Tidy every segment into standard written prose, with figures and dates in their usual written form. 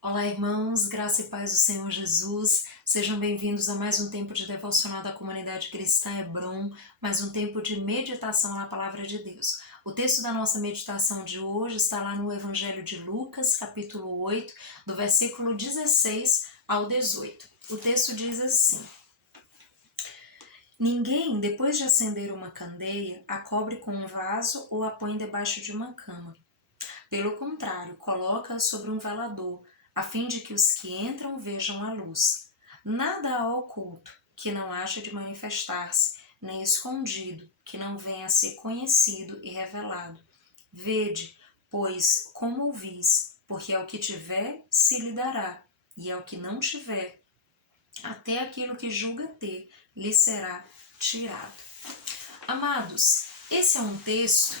Olá, irmãos, graça e paz do Senhor Jesus. Sejam bem-vindos a mais um tempo de devocional da comunidade cristã Hebron, mais um tempo de meditação na palavra de Deus. O texto da nossa meditação de hoje está lá no Evangelho de Lucas, capítulo 8, do versículo 16 ao 18. O texto diz assim: Ninguém, depois de acender uma candeia, a cobre com um vaso ou a põe debaixo de uma cama. Pelo contrário, coloca-a sobre um velador, a fim de que os que entram vejam a luz. Nada há oculto que não haja de manifestar-se, nem escondido que não venha a ser conhecido e revelado. Vede, pois, como ouvis, porque ao que tiver se lhe dará, e ao que não tiver, até aquilo que julga ter lhe será tirado. Amados, esse é um texto,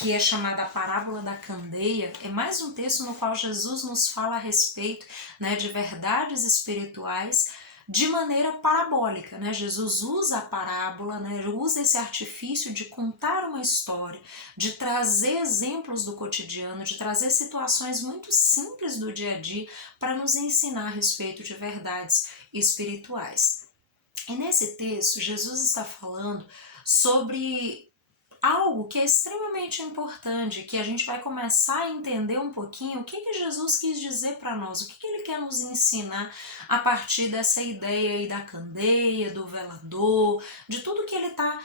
que é chamada a parábola da candeia. É mais um texto no qual Jesus nos fala a respeito, de verdades espirituais de maneira parabólica, Jesus usa a parábola, usa esse artifício de contar uma história, de trazer exemplos do cotidiano, de trazer situações muito simples do dia a dia para nos ensinar a respeito de verdades espirituais. E nesse texto, Jesus está falando sobre algo que é extremamente importante, que a gente vai começar a entender um pouquinho o que Jesus quis dizer para nós, o que ele quer nos ensinar a partir dessa ideia aí da candeia, do velador, de tudo que ele está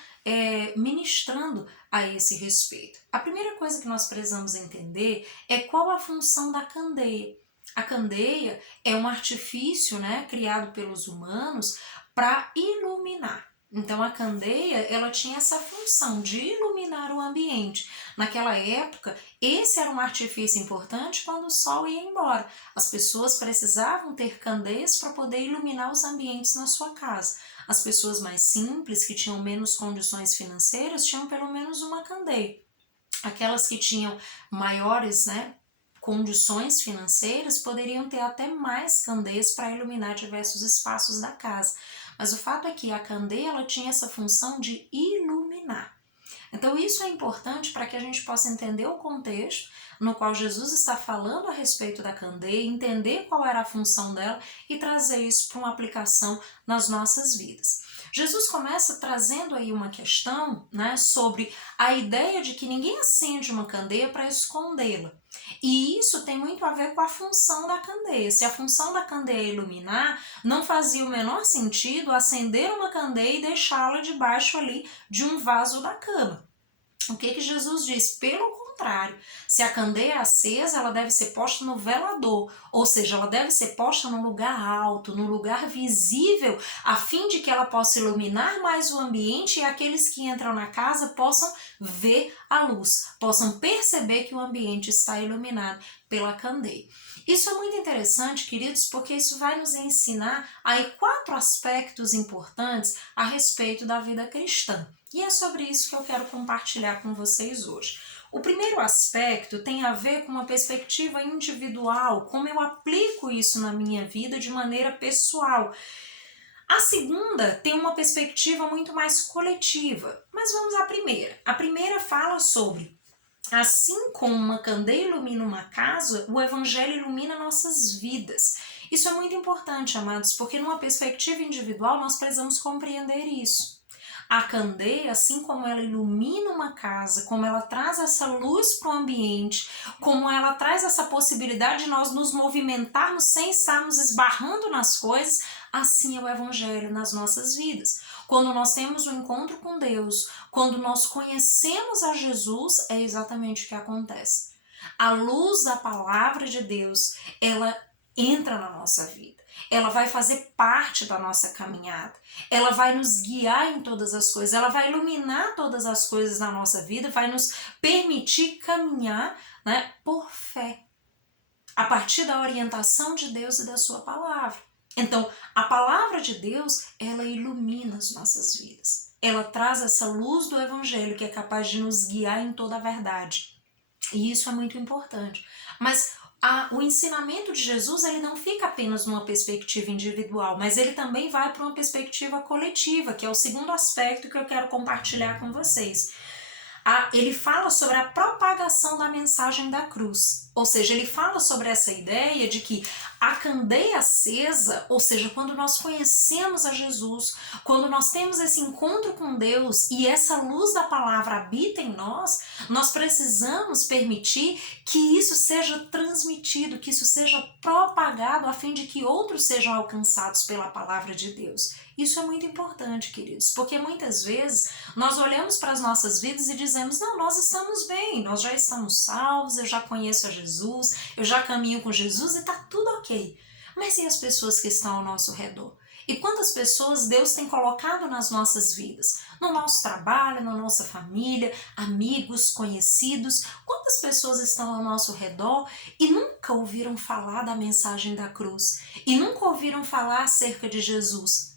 ministrando a esse respeito. A primeira coisa que nós precisamos entender é qual a função da candeia. A candeia é um artifício, criado pelos humanos para iluminar. Então a candeia, ela tinha essa função de iluminar o ambiente. Naquela época, esse era um artifício importante quando o sol ia embora. As pessoas precisavam ter candeias para poder iluminar os ambientes na sua casa. As pessoas mais simples, que tinham menos condições financeiras, tinham pelo menos uma candeia. Aquelas que tinham maiores, condições financeiras poderiam ter até mais candeias para iluminar diversos espaços da casa. Mas o fato é que a candeia, ela tinha essa função de iluminar. Então isso é importante para que a gente possa entender o contexto no qual Jesus está falando a respeito da candeia, entender qual era a função dela e trazer isso para uma aplicação nas nossas vidas. Jesus começa trazendo aí uma questão, sobre a ideia de que ninguém acende uma candeia para escondê-la. E isso tem muito a ver com a função da candeia. Se a função da candeia é iluminar, não fazia o menor sentido acender uma candeia e deixá-la debaixo ali de um vaso da cama. O que Jesus diz? Pelo contrário, se a candeia é acesa, ela deve ser posta no velador, ou seja, ela deve ser posta num lugar alto, num lugar visível, a fim de que ela possa iluminar mais o ambiente e aqueles que entram na casa possam ver a luz, possam perceber que o ambiente está iluminado pela candeia. Isso é muito interessante, queridos, porque isso vai nos ensinar aí 4 aspectos importantes a respeito da vida cristã. E é sobre isso que eu quero compartilhar com vocês hoje. O primeiro aspecto tem a ver com uma perspectiva individual, como eu aplico isso na minha vida de maneira pessoal. A segunda tem uma perspectiva muito mais coletiva, mas vamos à primeira. A primeira fala sobre: assim como uma candeia ilumina uma casa, o Evangelho ilumina nossas vidas. Isso é muito importante, amados, porque numa perspectiva individual nós precisamos compreender isso. A candeia, assim como ela ilumina uma casa, como ela traz essa luz para o ambiente, como ela traz essa possibilidade de nós nos movimentarmos sem estarmos esbarrando nas coisas, assim é o Evangelho nas nossas vidas. Quando nós temos um encontro com Deus, quando nós conhecemos a Jesus, é exatamente o que acontece. A luz da palavra de Deus, ela entra na nossa vida. Ela vai fazer parte da nossa caminhada. Ela vai nos guiar em todas as coisas. Ela vai iluminar todas as coisas na nossa vida, vai nos permitir caminhar, por fé, a partir da orientação de Deus e da sua palavra. Então, a palavra de Deus, ela ilumina as nossas vidas. Ela traz essa luz do Evangelho que é capaz de nos guiar em toda a verdade. E isso é muito importante. Mas o ensinamento de Jesus, ele não fica apenas numa perspectiva individual, mas ele também vai para uma perspectiva coletiva, que é o segundo aspecto que eu quero compartilhar com vocês. Ele fala sobre a propagação da mensagem da cruz. Ou seja, ele fala sobre essa ideia de que a candeia acesa, ou seja, quando nós conhecemos a Jesus, quando nós temos esse encontro com Deus e essa luz da palavra habita em nós, nós precisamos permitir que isso seja transmitido, que isso seja propagado a fim de que outros sejam alcançados pela palavra de Deus. Isso é muito importante, queridos, porque muitas vezes nós olhamos para as nossas vidas e dizemos, não, nós estamos bem, nós já estamos salvos, eu já conheço a Jesus, eu já caminho com Jesus e está tudo ok. Mas e as pessoas que estão ao nosso redor? E quantas pessoas Deus tem colocado nas nossas vidas? No nosso trabalho, na nossa família, amigos, conhecidos, quantas pessoas estão ao nosso redor e nunca ouviram falar da mensagem da cruz? E nunca ouviram falar acerca de Jesus?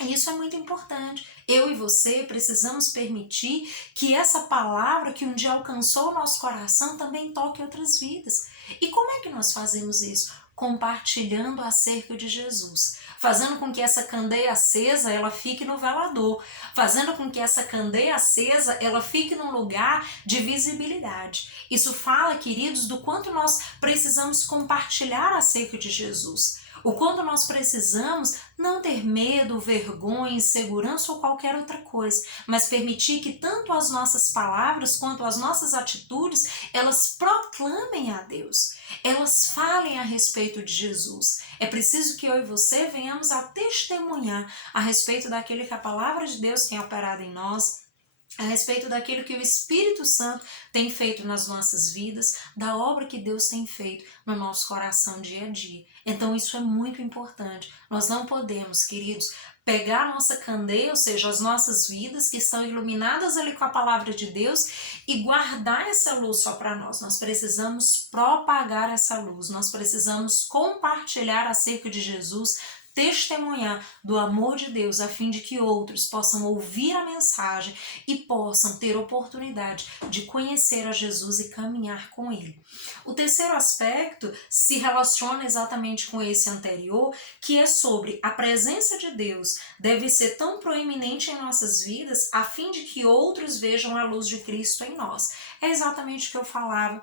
Isso é muito importante. Eu e você precisamos permitir que essa palavra que um dia alcançou o nosso coração também toque outras vidas. E como é que nós fazemos isso? Compartilhando acerca de Jesus, fazendo com que essa candeia acesa ela fique no velador, fazendo com que essa candeia acesa ela fique num lugar de visibilidade. Isso fala, queridos, do quanto nós precisamos compartilhar acerca de Jesus. O quanto nós precisamos não ter medo, vergonha, insegurança ou qualquer outra coisa, mas permitir que tanto as nossas palavras quanto as nossas atitudes, elas proclamem a Deus, elas falem a respeito de Jesus. É preciso que eu e você venhamos a testemunhar a respeito daquilo que a palavra de Deus tem operado em nós, a respeito daquilo que o Espírito Santo tem feito nas nossas vidas, da obra que Deus tem feito no nosso coração dia a dia. Então isso é muito importante. Nós não podemos, queridos, pegar a nossa candeia, ou seja, as nossas vidas que estão iluminadas ali com a palavra de Deus e guardar essa luz só para nós. Nós precisamos propagar essa luz, nós precisamos compartilhar acerca de Jesus, testemunhar do amor de Deus a fim de que outros possam ouvir a mensagem e possam ter oportunidade de conhecer a Jesus e caminhar com Ele. O terceiro aspecto se relaciona exatamente com esse anterior, que é sobre a presença de Deus deve ser tão proeminente em nossas vidas a fim de que outros vejam a luz de Cristo em nós. É exatamente o que eu falava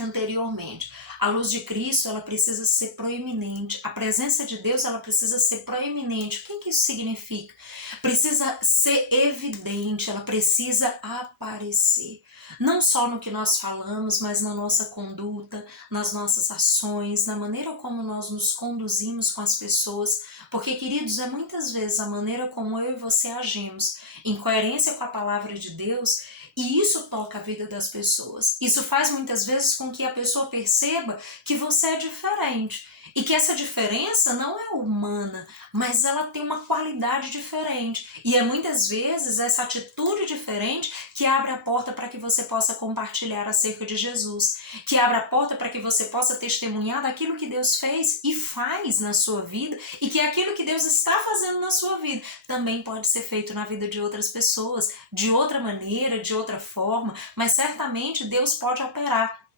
anteriormente. A luz de Cristo, ela precisa ser proeminente. A presença de Deus, ela precisa ser proeminente. O que isso significa? Precisa ser evidente, ela precisa aparecer. Não só no que nós falamos, mas na nossa conduta, nas nossas ações, na maneira como nós nos conduzimos com as pessoas. Porque, queridos, é muitas vezes a maneira como eu e você agimos, em coerência com a palavra de Deus, e isso toca a vida das pessoas. Isso faz muitas vezes com que a pessoa perceba que você é diferente. E que essa diferença não é humana, mas ela tem uma qualidade diferente. E é muitas vezes essa atitude diferente que abre a porta para que você possa compartilhar acerca de Jesus. Que abre a porta para que você possa testemunhar daquilo que Deus fez e faz na sua vida. E que aquilo que Deus está fazendo na sua vida também pode ser feito na vida de outras pessoas. De outra maneira, de outra forma. Mas certamente Deus pode operar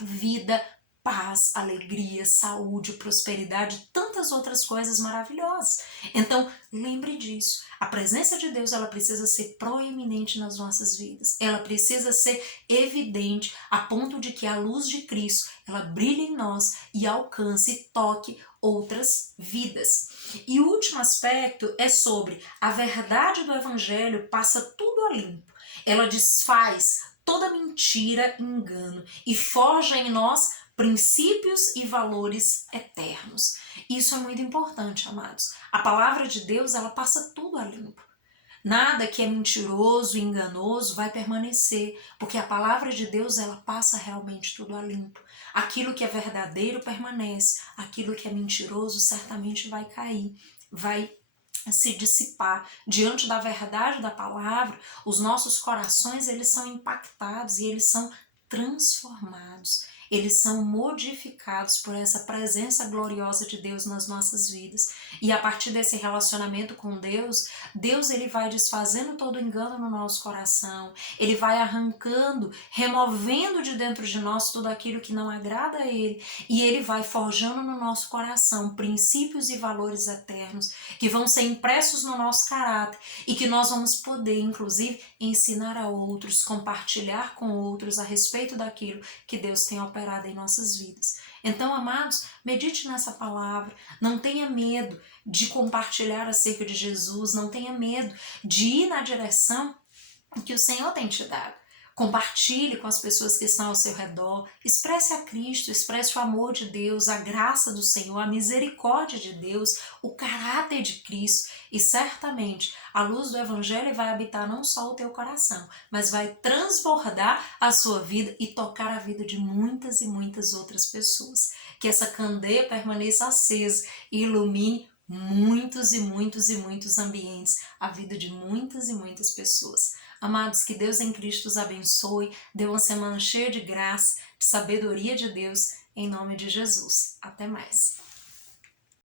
vida, paz, alegria, saúde, prosperidade, tantas outras coisas maravilhosas. Então, lembre disso. A presença de Deus, ela precisa ser proeminente nas nossas vidas. Ela precisa ser evidente a ponto de que a luz de Cristo, ela brilhe em nós e alcance e toque outras vidas. E o último aspecto é sobre a verdade do Evangelho passa tudo a limpo. Ela desfaz toda mentira e engano e forja em nós princípios e valores eternos. Isso é muito importante, amados. A palavra de Deus, ela passa tudo a limpo. Nada que é mentiroso e enganoso vai permanecer, porque a palavra de Deus, ela passa realmente tudo a limpo. Aquilo que é verdadeiro permanece, aquilo que é mentiroso certamente vai cair, vai se dissipar. Diante da verdade da palavra, os nossos corações, eles são impactados e eles são transformados. eles são modificados por essa presença gloriosa de Deus nas nossas vidas. E a partir desse relacionamento com Deus, Deus ele vai desfazendo todo engano no nosso coração, ele vai arrancando, removendo de dentro de nós tudo aquilo que não agrada a ele, e ele vai forjando no nosso coração princípios e valores eternos que vão ser impressos no nosso caráter e que nós vamos poder, inclusive, ensinar a outros, compartilhar com outros a respeito daquilo que Deus tem operado em nossas vidas. Então, amados, medite nessa palavra, não tenha medo de compartilhar acerca de Jesus, não tenha medo de ir na direção que o Senhor tem te dado. Compartilhe com as pessoas que estão ao seu redor, expresse a Cristo, expresse o amor de Deus, a graça do Senhor, a misericórdia de Deus, o caráter de Cristo, e certamente a luz do Evangelho vai habitar não só o teu coração, mas vai transbordar a sua vida e tocar a vida de muitas e muitas outras pessoas. Que essa candeia permaneça acesa e ilumine muitos e muitos e muitos ambientes, a vida de muitas e muitas pessoas. Amados, que Deus em Cristo os abençoe, dê uma semana cheia de graça, de sabedoria de Deus, em nome de Jesus. Até mais.